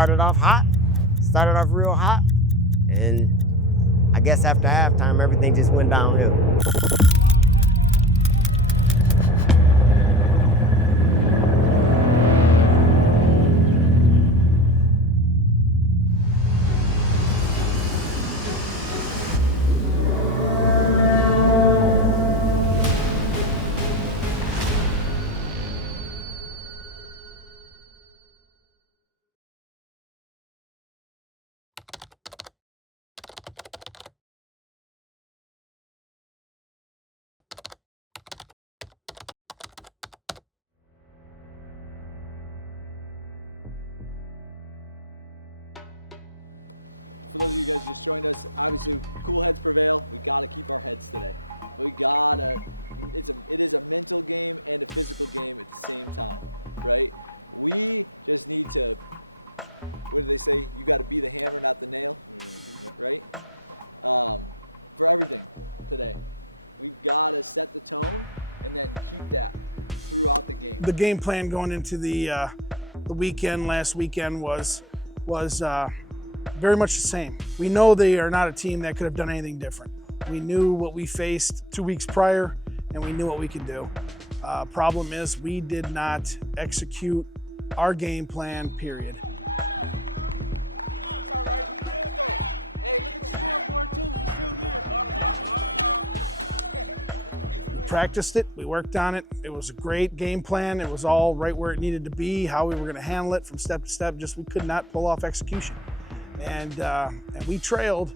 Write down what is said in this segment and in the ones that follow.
started off real hot, and I guess after halftime, everything just went downhill. The game plan going into the weekend, last weekend, was very much the same. We know they are not a team that could have done anything different. We knew what we faced 2 weeks prior, and we knew what we could do. Problem is, we did not execute our game plan, period. Practiced it, we worked on it. It was a great game plan. It was all right where it needed to be, how we were going to handle it from step to step. Just we could not pull off execution, and we trailed.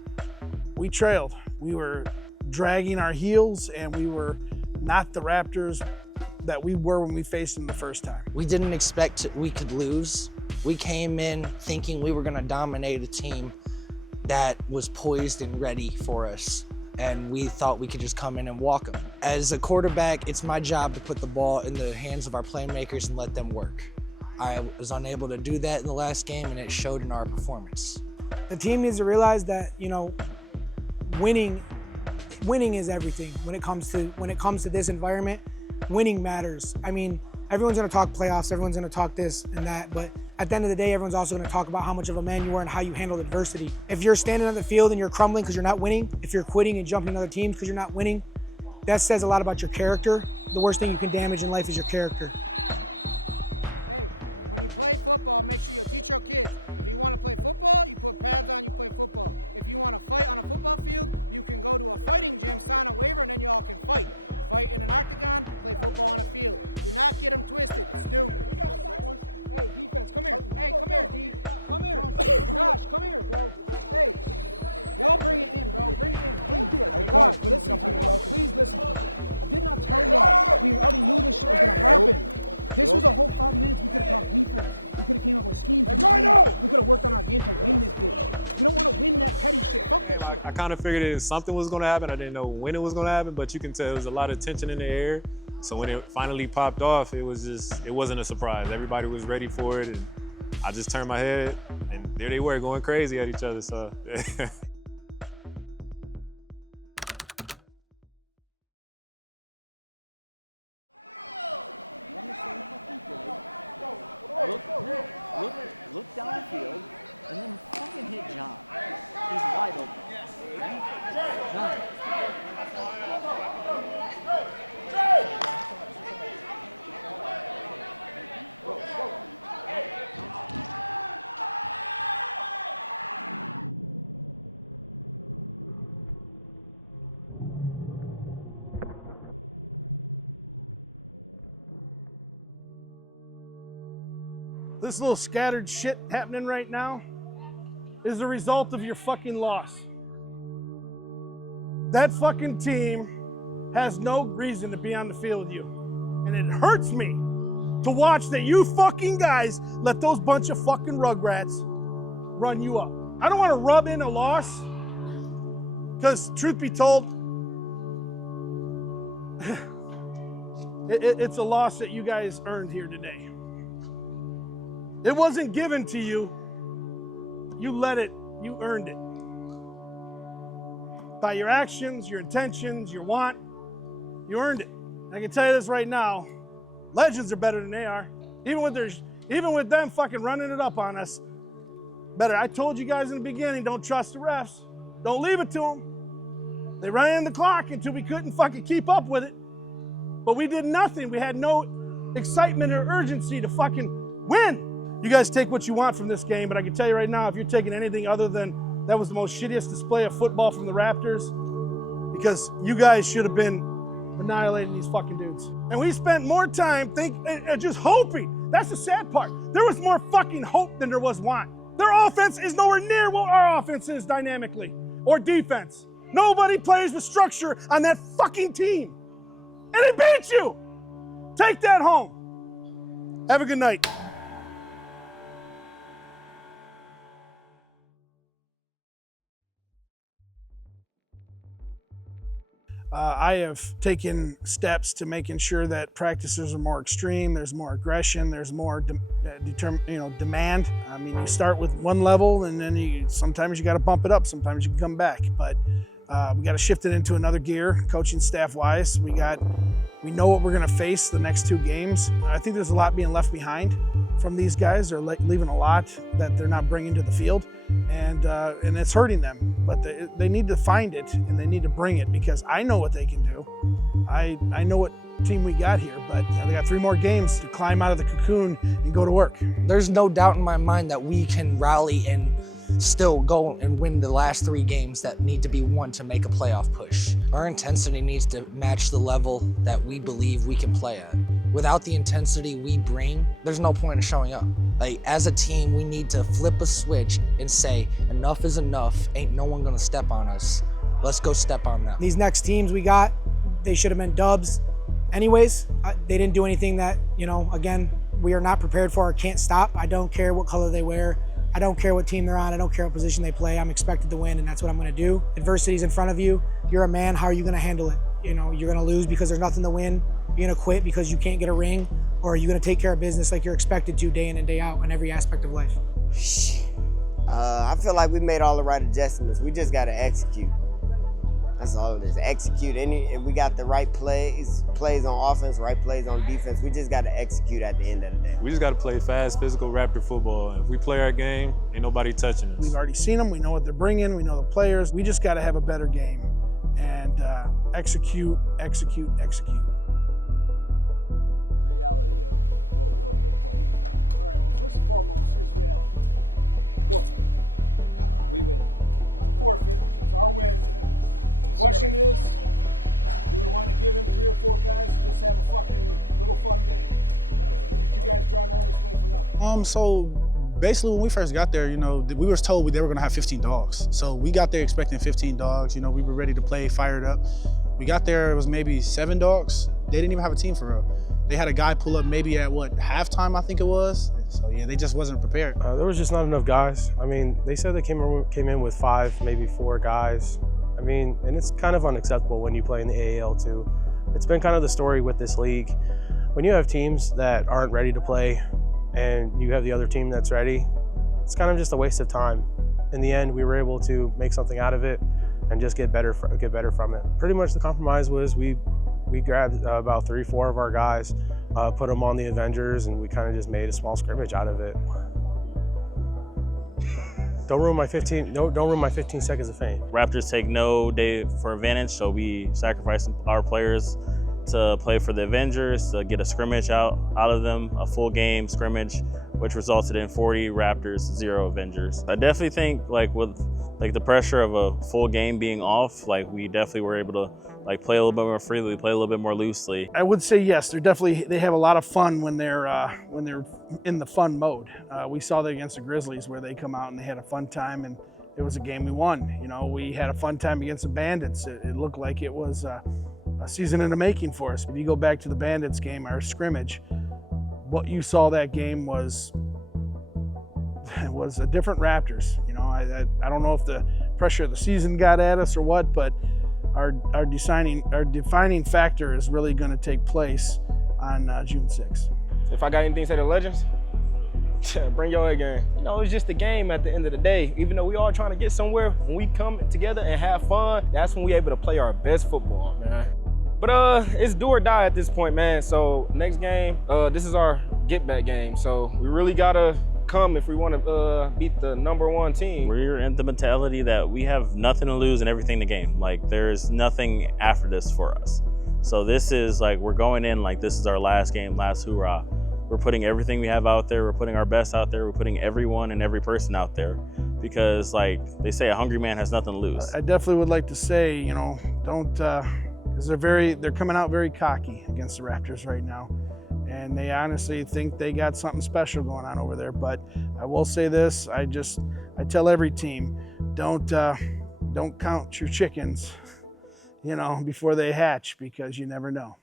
We were dragging our heels, and we were not the Raptors that we were when we faced them the first time. We didn't expect we could lose. We came in thinking we were going to dominate a team that was poised and ready for us. And we thought we could just come in and walk them. As a quarterback, it's my job to put the ball in the hands of our playmakers and let them work. I was unable to do that in the last game, and it showed in our performance. The team needs to realize that, you know, winning is everything. When it comes to this environment, winning matters. I mean, everyone's gonna talk playoffs, everyone's gonna talk this and that, but at the end of the day, everyone's also gonna talk about how much of a man you are and how you handled adversity. If you're standing on the field and you're crumbling because you're not winning, if you're quitting and jumping other teams because you're not winning, that says a lot about your character. The worst thing you can damage in life is your character. I kind of figured something was going to happen. I didn't know when it was going to happen, but you can tell there was a lot of tension in the air. So when it finally popped off, it wasn't a surprise. Everybody was ready for it, and I just turned my head, and there they were going crazy at each other. So. This little scattered shit happening right now is the result of your fucking loss. That fucking team has no reason to be on the field with you. And it hurts me to watch that you fucking guys let those bunch of fucking rugrats run you up. I don't want to rub in a loss, because truth be told, it's a loss that you guys earned here today. It wasn't given to you. You let it, you earned it. By your actions, your intentions, your want, you earned it. I can tell you this right now, legends are better than they are. Even with them fucking running it up on us, Better, I told you guys in the beginning, don't trust the refs. Don't leave it to them. They ran the clock until we couldn't fucking keep up with it. But we did nothing. We had no excitement or urgency to fucking win. You guys take what you want from this game, but I can tell you right now, if you're taking anything other than that was the most shittiest display of football from the Raptors, because you guys should have been annihilating these fucking dudes. And we spent more time just hoping. That's the sad part. There was more fucking hope than there was want. Their offense is nowhere near what our offense is dynamically, or defense. Nobody plays with structure on that fucking team. And they beat you. Take that home. Have a good night. I have taken steps to making sure that practices are more extreme. There's more aggression. There's more demand. I mean, you start with one level, and then sometimes you got to bump it up. Sometimes you can come back, but we got to shift it into another gear, coaching staff-wise. We know what we're going to face the next 2 games. I think there's a lot being left behind from these guys. They're leaving a lot that they're not bringing to the field, and it's hurting them. But they need to find it, and they need to bring it, because I know what they can do. I know what team we got here, but they got 3 more games to climb out of the cocoon and go to work. There's no doubt in my mind that we can rally and still go and win the last 3 games that need to be won to make a playoff push. Our intensity needs to match the level that we believe we can play at. Without the intensity we bring, there's no point in showing up. Like, as a team, we need to flip a switch and say, enough is enough, ain't no one gonna step on us. Let's go step on them. These next teams we got, they should have been dubs anyways. They didn't do anything that, again, we are not prepared for or can't stop. I don't care what color they wear. I don't care what team they're on. I don't care what position they play. I'm expected to win, and that's what I'm going to do. Adversity's in front of you. You're a man. How are you going to handle it? You're going to lose because there's nothing to win. You're going to quit because you can't get a ring, or are you going to take care of business like you're expected to day in and day out in every aspect of life? I feel like we made all the right adjustments. We just got to execute. That's all it is. Execute. If we got the right plays on offense, right plays on defense, we just got to execute at the end of the day. We just got to play fast, physical Raptor football. If we play our game, ain't nobody touching us. We've already seen them. We know what they're bringing. We know the players. We just got to have a better game and execute, execute, execute. So basically when we first got there, we were told they were gonna have 15 dogs. So we got there expecting 15 dogs. We were ready to play, fired up. We got there, it was maybe 7 dogs. They didn't even have a team for real. They had a guy pull up maybe at halftime, I think it was. So yeah, they just wasn't prepared. There was just not enough guys. I mean, they said they came in with 5, maybe 4 guys. I mean, and it's kind of unacceptable when you play in the AAL too. It's been kind of the story with this league. When you have teams that aren't ready to play, and you have the other team that's ready, it's kind of just a waste of time. In the end, we were able to make something out of it and just get better from it. Pretty much the compromise was we grabbed about 3-4 of our guys, put them on the Avengerz, and we kind of just made a small scrimmage out of it. Don't ruin my 15 seconds of fame. Raptors take no day for advantage, so we sacrifice our players to play for the Avengerz, to get a scrimmage out of them, a full game scrimmage, which resulted in 40 Raptors, 0 Avengerz. I definitely think with the pressure of a full game being off, we definitely were able to play a little bit more freely, play a little bit more loosely. I would say yes, they have a lot of fun when they're in the fun mode. We saw that against the Grizzlies, where they come out and they had a fun time, and it was a game we won. We had a fun time against the Bandits. It looked like it was a season in the making for us. If you go back to the Bandits game, our scrimmage, what you saw that game was a different Raptors. I don't know if the pressure of the season got at us or what, but our defining factor is really going to take place on June 6th. If I got anything to say to Legends, bring your A game. It's just a game at the end of the day. Even though we all trying to get somewhere, when we come together and have fun, that's when we able to play our best football, man. But it's do or die at this point, man. So next game, this is our get back game. So we really gotta come if we want to beat the #1 team. We're in the mentality that we have nothing to lose and everything to gain. Like, there's nothing after this for us. So this is like, we're going in like this is our last game, last hoorah. We're putting everything we have out there. We're putting our best out there. We're putting everyone and every person out there, because like they say, a hungry man has nothing to lose. I definitely would like to say, you know, don't, because they're coming out very cocky against the Raptors right now. And they honestly think they got something special going on over there. But I will say this, I tell every team, don't count your chickens, you know, before they hatch, because you never know.